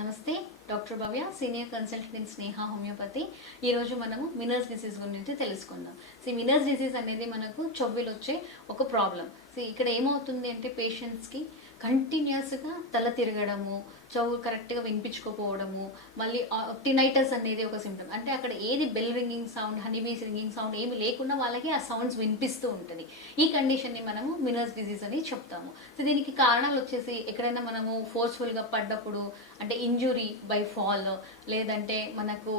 నమస్తే doctor Bhavya senior consultant in Sneha homoeopathy. ఈరోజు మనము మినర్స్ డిసీజ్ గురించి తెలుసుకుందాం. సో మినర్స్ డిసీజ్ అనేది మనకు చెవులు వచ్చే ఒక ప్రాబ్లం. సో ఇక్కడ ఏమవుతుంది అంటే పేషెంట్స్కి కంటిన్యూస్గా తల తిరగడము చెవు కరెక్ట్గా వినిపించుకోకపోవడము మళ్ళీ టినైటస్ అనేది ఒక సిమ్టమ్ అంటే అక్కడ ఏది bell ringing sound honeybees ringing sound ఏమి లేకుండా వాళ్ళకి ఆ సౌండ్స్ వినిపిస్తూ ఉంటుంది. ఈ కండిషన్ని మనము మినర్స్ డిజీజ్ అని చెప్తాము. సో దీనికి కారణాలు వచ్చేసి ఎక్కడైనా మనము ఫోర్స్ఫుల్గా పడ్డప్పుడు అంటే ఇంజురీ బై ఫాల్ లేదంటే మనకు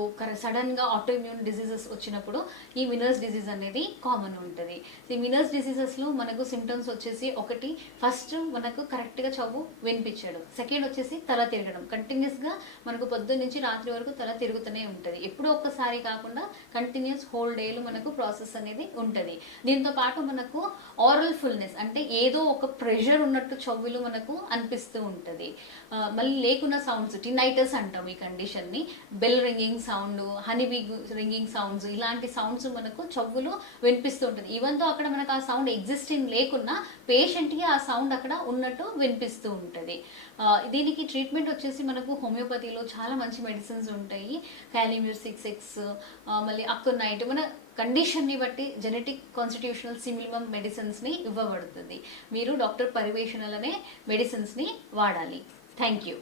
సడన్గా ఆటోఇమ్యూన్ డిసీజెస్ వచ్చినప్పుడు ఈ మినర్స్ డిసీజ్ అనేది కామన్ ఉంటుంది. ఈ మినర్స్ డిసీజెస్లో మనకు సిమ్టమ్స్ వచ్చేసి ఒకటి ఫస్ట్ మనకు కరెక్ట్గా చవ్వు వినిపించడం. సెకండ్ వచ్చేసి తల తిరగడం. కంటిన్యూస్గా మనకు పొద్దున్న నుంచి రాత్రి వరకు తల తిరుగుతూనే ఉంటుంది. ఎప్పుడో ఒక్కసారి కాకుండా కంటిన్యూస్ హోల్ డేలు మనకు ప్రాసెస్ అనేది ఉంటుంది. దీంతో పాటు మనకు ఆరల్ ఫుల్నెస్ అంటే ఏదో ఒక ప్రెషర్ ఉన్నట్టు చెవులు మనకు అనిపిస్తూ ఉంటుంది. మళ్ళీ లేకున్న సౌండ్స్ టినైటస్ అంటాం ఈ కండిషన్ని bell ringing sound honeybee ringing sounds ఇలాంటి సౌండ్స్ మనకు చెవులు వినిపిస్తూ ఉంటుంది. ఈవెన్తో అక్కడ మనకు ఆ సౌండ్ ఎగ్జిస్టింగ్ లేకున్నా పేషెంట్కి ఆ సౌండ్ అక్కడ ఉన్నట్టు వినిపిస్తూ ఉంటుంది. దీనికి ట్రీట్మెంట్ ట్రీట్మెంట్ వచ్చేసి మనకు హోమియోపతిలో చాలా మంచి మెడిసిన్స్ ఉంటాయి. క్యాలిమ్యూర్ సిక్స్ ఎక్స్ మళ్ళీ అక్కునైట్ మన కండిషన్ని బట్టి జెనెటిక్ కాన్స్టిట్యూషనల్ సిమిలిమం మెడిసిన్స్ని ఇవ్వబడుతుంది. మీరు డాక్టర్ పరివేషణలనే మెడిసిన్స్ని వాడాలి. Thank you.